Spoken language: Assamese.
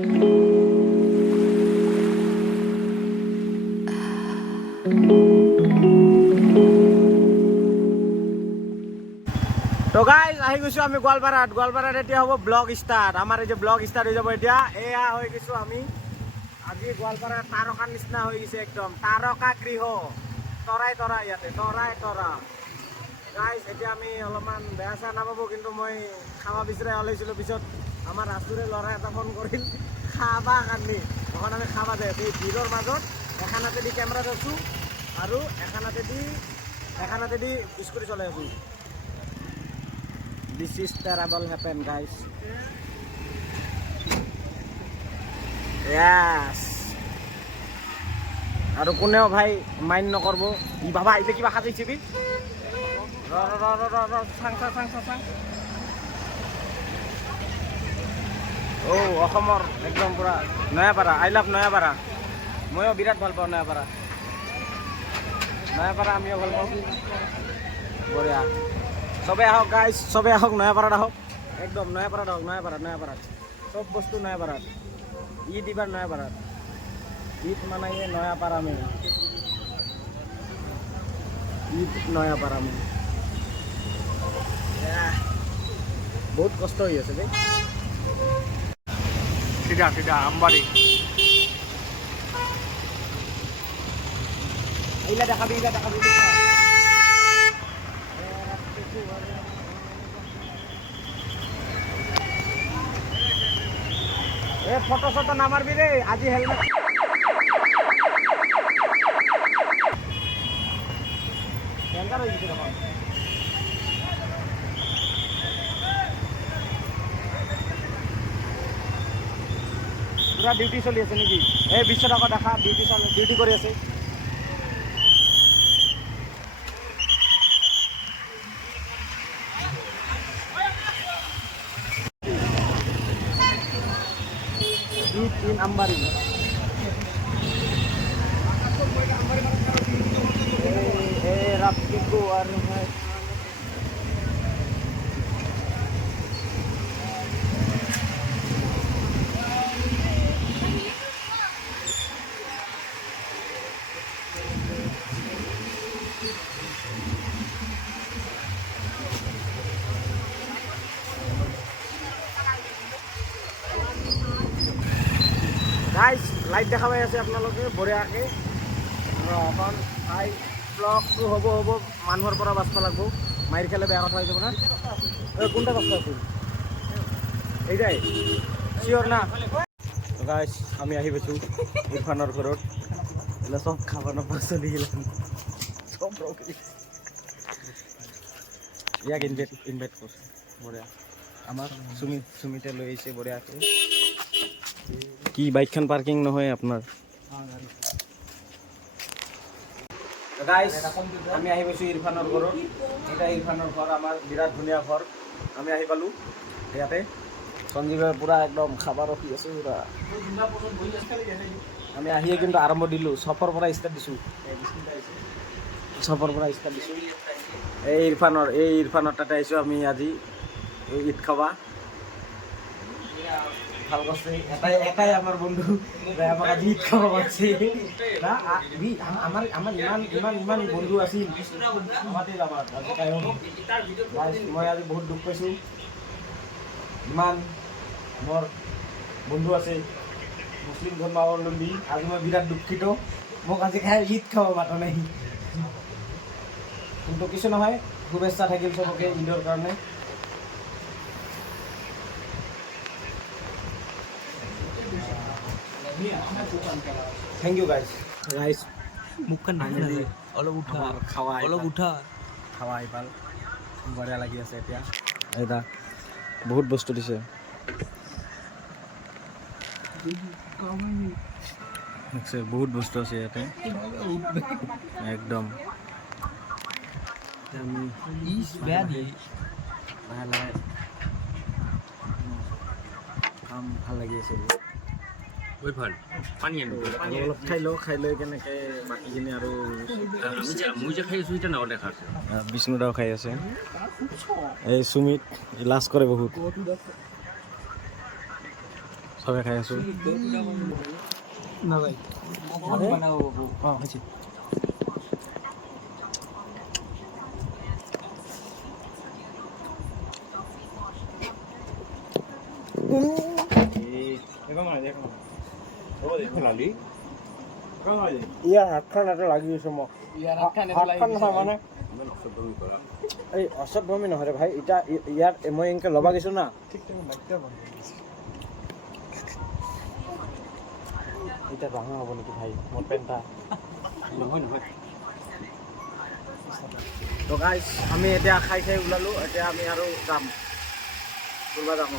তো গাইজ আহি গৈছো আমি গোৱালপাৰাত এতিয়া হ'ব ব্লগ ষ্টাৰ্ট। আমাৰ এই যে ব্লগ ষ্টাৰ্ট হৈ যাব এতিয়া। এয়া হৈ গৈছো আমি আজি গোৱালপাৰাৰ তাৰকাৰ নিচিনা হৈ গৈছে, একদম তাৰকা গৃহ, তৰাই ইয়াতে তৰাই গাইজ। এতিয়া আমি অলপমান বেয়া চেয়া নাপাব, কিন্তু মই খাবা বিচাৰি ওলাইছিলোঁ। পিছত আমাৰ ৰাস্তুৰে ল'ৰা এটা ফোন কৰিল খাবা কাৰণে। এখন আমি খাবা যায় এই ভিৰৰ মাজত এখন হাতেদি কেমেৰা ধৰছোঁ আৰু এখন হাতেদি স্কুটি চলাই আছোঁ। This is terrible happen, guys. Yes. আৰু কোনেও ভাই মাইণ্ড নকৰব। ই বাবা এতিয়া কিবা সাজাইছে কি? চাং। অসমৰ একদম পুৰা নয়াপাৰা। I love Nayapara. ময়ো বিৰাট ভাল পাওঁ নয়াপাৰা। আমিও ভাল পাওঁ। বঢ়িয়া। চবে আহক গাইজ, চবে আহক, নয়াপাৰাত আহক, একদম নয়াপাৰাত আহক। নয়াপাৰাত চব বস্তু নয়াপাৰাত। ঈদ এবাৰ নয়াপাৰাত, ঈদ মানাইয়ে নয়াপাৰা মে, ঈদ নয়াপাৰা মে। বহুত কষ্ট হৈ আছে দেই। সিধা আমবাৰী এইলা দেখাবি। এ ফটো নামারবি রে আজি হেলমেট ডেঞ্জার হয়ে গেছে তখন। পুরা ডিউটি চলি আছে নাকি? এই 20 টাকা দেখা ডিউটি করে আছে। in Ambari. Rapid go guys light দেখা পাই আছে আপোনালোকে বঢ়িয়াকৈ। এখন হাই ব্লগটো হ'ব মানুহৰ পৰা বাচিব লাগিব। মাইৰ খেলে বেয়া কথা হৈ যাব না। কোনটা বাস্তা আছিল এইটাই চিয়ৰ না? গাইজ আমি আহি পাইছোঁ ইৰফানৰ ঘৰত। এইবিলাক চব খাবানো পাচলি গিলাম চব ৰখি ইয়াক ইনভাইট কৰিছে। বঢ়িয়া আমাৰ সুমিতে লৈ আহিছে বঢ়িয়াকৈ। কি বাইকখন পাৰ্কিং নহয় আপোনাৰ? গাইজ আমি আহি পাইছোঁ ইৰফানৰ ঘৰত। এটা ইৰফানৰ ঘৰ, আমাৰ বিৰাট ধুনীয়া ঘৰ। আমি আহি পালোঁ ইয়াতে। সঞ্জীৱে পূৰা একদম খাব ৰখি আছোঁ পূৰা। আমি আহিয়ে কিন্তু আৰম্ভ দিলোঁ, চপৰ পৰা ষ্টাৰ্ট দিছোঁ। এই ইৰফানৰ তাতে আহিছোঁ আমি আজি ঈদ খাবা। ভাল করছে এটাই আমার বন্ধু আমাক আজি ঈদ খাব পারছে না। আমার ইমান বন্ধু আছিল মই আজি বহুত দুখ পাইছোঁ। ইমান মোৰ বন্ধু আছে মুছলিম ধৰ্মাৱলম্বী, আজি মই বিৰাট দুঃখিত। মোক আজি ঈদ খাব মাতা নাই, কিন্তু কিছু নহয়, শুভেচ্ছা থাকিল চবকে ঈদৰ কাৰণে। থ্যাংক ইউ গাইজ মুখখন অলপ উঠা খাৱা আহি পাল, বঢ়িয়া লাগি আছে এতিয়া। এটা বহুত বস্তু দিছে, বহুত বস্তু আছে ইয়াতে একদম। ভাল লাগি আছে। অলপ খাই লৈ কেনেকৈ বাকীখিনি আৰু বিষ্ণুদাও খাই আছে। এই সুমিত লাজ কৰে বহুত। চবে খাই আছো নাযায় অঁ হৈছে ইয়াৰ হাতখন এটা লাগি গৈছে মোক হাতখন নহয় মানে এই অচব ভূমি নহয় ৰে ভাই এতিয়া ইয়াত মই এনেকৈ ল'বা গৈছোঁ না এতিয়া ডাঙৰ হ'ব নেকি ভাই মোৰ পেণ্টটা নহয় নহয় তো গাইজ আমি এতিয়া খাই ওলালোঁ এতিয়া আমি আৰু যাম ফুৰিব যাম